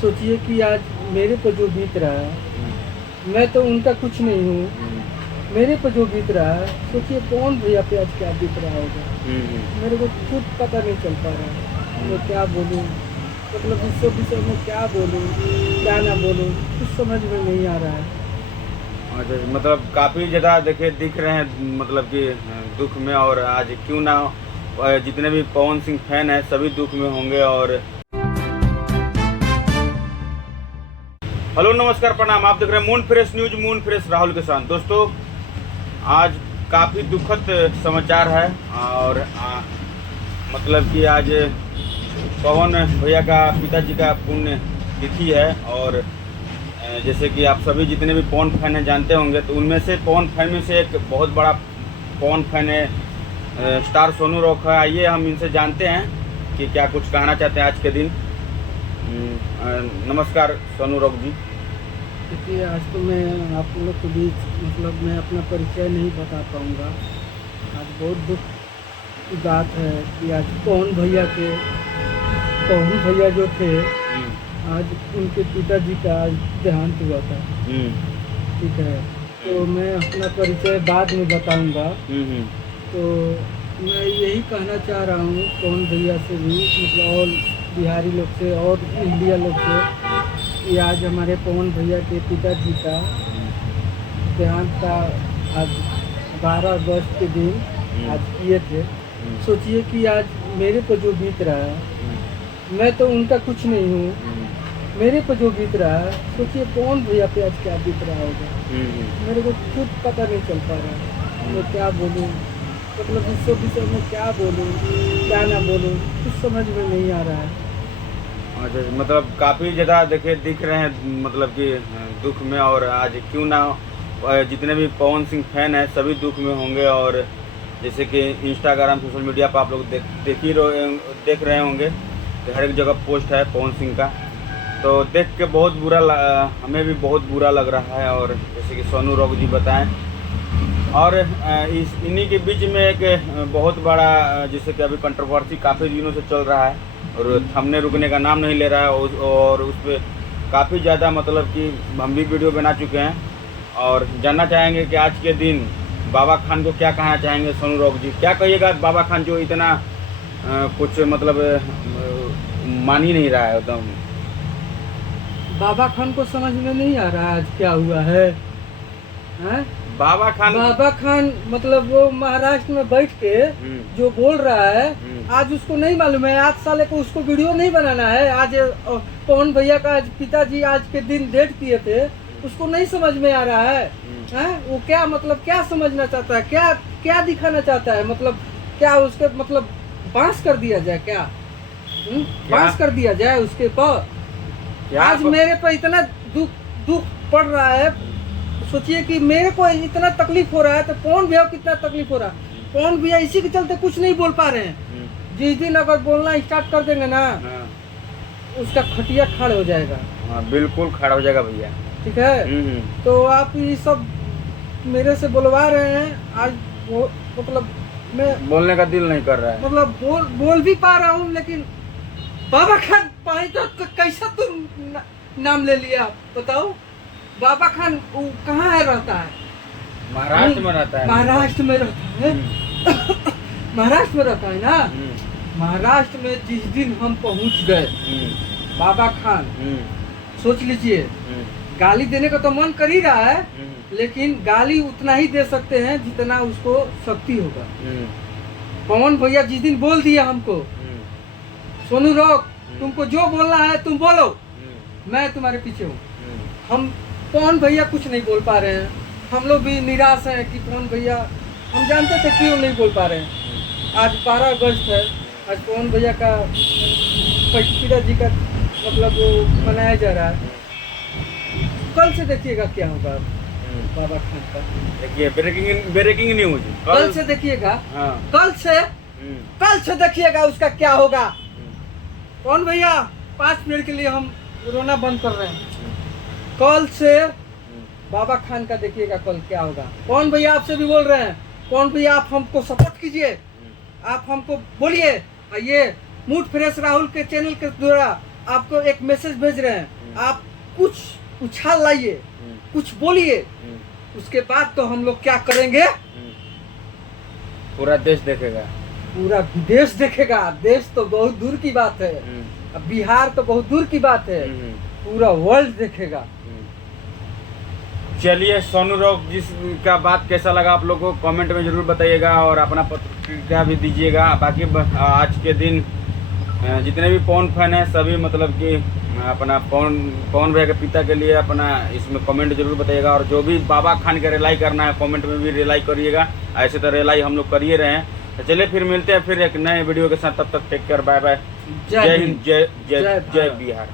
सोचिए कि आज मेरे पर जो बीत रहा है, मैं तो उनका कुछ नहीं हूँ, मेरे पर जो बीत रहा है, सोचिए कौन भैया पे आज क्या बीत रहा होगा। मेरे को खुद पता नहीं चल पा रहा है मैं क्या बोलूँ, मतलब इस सब विषय में क्या बोलूँ क्या ना बोलूँ, कुछ समझ में नहीं आ रहा है। अच्छा, मतलब काफ़ी ज़्यादा देखे दिख रहे हैं, मतलब कि दुख में। और आज क्यों ना जितने भी पवन सिंह फैन हैं सभी दुख में होंगे। और हेलो नमस्कार प्रणाम, आप देख रहे हैं moon fresh news, moon fresh Rahul के साथ। दोस्तों, आज काफ़ी दुखद समाचार है। और मतलब कि आज पवन भैया का पिताजी का पुण्य तिथि है। और जैसे कि आप सभी जितने भी पवन फैन हैं जानते होंगे, तो उनमें से पवन फैन में से एक बहुत बड़ा पवन फैन है स्टार सोनू रॉक है। आइए हम इनसे जानते हैं कि क्या कुछ कहना चाहते हैं आज के दिन। नमस्कार सोनू रॉक जी। क्योंकि आज तो मैं आप लोग के बीच मतलब मैं अपना परिचय नहीं बता पाऊँगा। आज बहुत दुख की बात है कि आज पवन भैया जो थे, आज उनके पिताजी का आज देहांत हुआ था। ठीक है, तो मैं अपना परिचय बाद में बताऊंगा। तो मैं यही कहना चाह रहा हूँ पवन भैया से भी, मतलब और बिहारी लोग से और इंडिया लोग से, कि आज हमारे पवन भैया के पिताजी का देहांत का आज 12 अगस्त के दिन आज किए थे। सोचिए कि आज मेरे पर जो बीत रहा है, मैं तो उनका कुछ नहीं हूँ, मेरे पर जो बीत रहा है, सोचिए कौन भैया पे आज क्या बीत रहा होगा। मेरे को खुद पता नहीं चल पा रहा है मैं क्या बोलूँ, मतलब इस सब विषय में क्या बोलूँ क्या ना बोलूँ, कुछ समझ में नहीं आ रहा है। अच्छा, मतलब काफ़ी ज़्यादा देखे दिख रहे हैं, मतलब कि दुख में। और आज क्यों ना जितने भी पवन सिंह फैन हैं सभी दुख में होंगे। और जैसे कि इंस्टाग्राम सोशल मीडिया पर आप लोग देख रहे होंगे कि हर एक जगह पोस्ट है पवन सिंह का। तो देख के बहुत हमें भी बहुत बुरा लग रहा है। और जैसे कि सोनू रॉक जी बताएं। और इन्हीं के बीच में एक बहुत बड़ा जैसे कि अभी कंट्रोवर्सी काफ़ी दिनों से चल रहा है और थमने रुकने का नाम नहीं ले रहा है। और उस पर काफ़ी ज़्यादा मतलब कि हम भी वीडियो बना चुके हैं। और जानना चाहेंगे कि आज के दिन बाबा खान को क्या कहना चाहेंगे सोनू रॉक जी, क्या कहिएगा बाबा खान जो इतना कुछ मतलब मान ही नहीं रहा है एकदम। बाबा खान को समझ में नहीं आ रहा है आज क्या हुआ है, हैं? बाबा खान मतलब वो महाराष्ट्र में बैठ के जो बोल रहा है, आज उसको नहीं मालूम है। आज साले को उसको वीडियो नहीं बनाना है। आज पवन भैया का आज पिताजी आज के दिन डेट किए थे, उसको नहीं समझ में आ रहा है। वो क्या मतलब क्या समझना चाहता है, क्या दिखाना चाहता है, मतलब क्या उसके मतलब बांस कर दिया जाए क्या? बांस कर दिया जाए उसके पर। आज मेरे पर इतना दुख पड़ रहा है। सोचिए कि मेरे को इतना तकलीफ हो रहा है तो पवन भैया को कितना तकलीफ हो रहा है। पवन भैया इसी के चलते कुछ नहीं बोल पा रहे हैं। जिस दिन अगर बोलना स्टार्ट कर देंगे ना, उसका खटिया खड़ा हो जाएगा। बिल्कुल खड़ा हो जाएगा भैया। ठीक है, तो आप ये सब मेरे से बुलवा रहे हैं। आज वो मतलब मैं बोलने का दिल नहीं कर रहा है, मतलब बोल भी पा रहा हूँ, लेकिन बाबा खान पाई तो कैसा तुम नाम ले लिया बताओ। बाबा खान कहाँ है, रहता है महाराष्ट्र में रहता है। महाराष्ट्र में रहता है महाराष्ट्र में रहता है ना। महाराष्ट्र में जिस दिन हम पहुंच गए बाबा खान, सोच लीजिए, गाली देने का तो मन कर ही रहा है, लेकिन गाली उतना ही दे सकते हैं जितना उसको शक्ति होगा। पवन भैया जिस दिन बोल दिया हमको, सोनू रॉक तुमको जो बोलना है तुम बोलो, मैं तुम्हारे पीछे हूँ। हम पवन भैया कुछ नहीं बोल पा रहे हैं। हम लोग भी निराश हैं कि पवन भैया, हम जानते थे क्यों नहीं बोल पा रहे हैं। आज 12 अगस्त है, आज पवन भैया का पिताजी का मतलब मनाया जा रहा है। कल से देखिएगा क्या होगा बाबा खान का। देखिए ब्रेकिंग न्यूज कल से देखिएगा। कल से देखिएगा उसका क्या होगा। पवन भैया 5 मिनट के लिए हम रोना बंद कर रहे हैं। कल से बाबा खान का देखिएगा कल क्या होगा। पवन भैया आपसे भी बोल रहे हैं, पवन भैया आप हमको सपोर्ट कीजिए, आप हमको बोलिए, ये मूड फ्रेश राहुल के चैनल के द्वारा आपको एक मैसेज भेज रहे हैं, आप कुछ उछाल लाइए, कुछ बोलिए, उसके बाद तो हम लोग क्या करेंगे, पूरा देश देखेगा, पूरा विदेश देखेगा। देश तो बहुत दूर की बात है, अब बिहार तो बहुत दूर की बात है, पूरा वर्ल्ड देखेगा। चलिए सोनू रॉक जिस का बात कैसा लगा आप लोगों को कमेंट में जरूर बताइएगा और अपना प्रतिक्रिया भी दीजिएगा। बाकी आज के दिन जितने भी पवन फैन हैं सभी मतलब कि अपना पवन भैया के पिता के लिए अपना इसमें कमेंट जरूर बताइएगा, और जो भी बाबा खान का रिलाई करना है कमेंट में भी रिलाई करिएगा। ऐसे तो रिलाई हम लोग करिए रहे हैं। तो चलिए फिर मिलते हैं फिर एक नए वीडियो के साथ, तब तक टेक केयर, बाय बाय, जय हिंद, जय बिहार।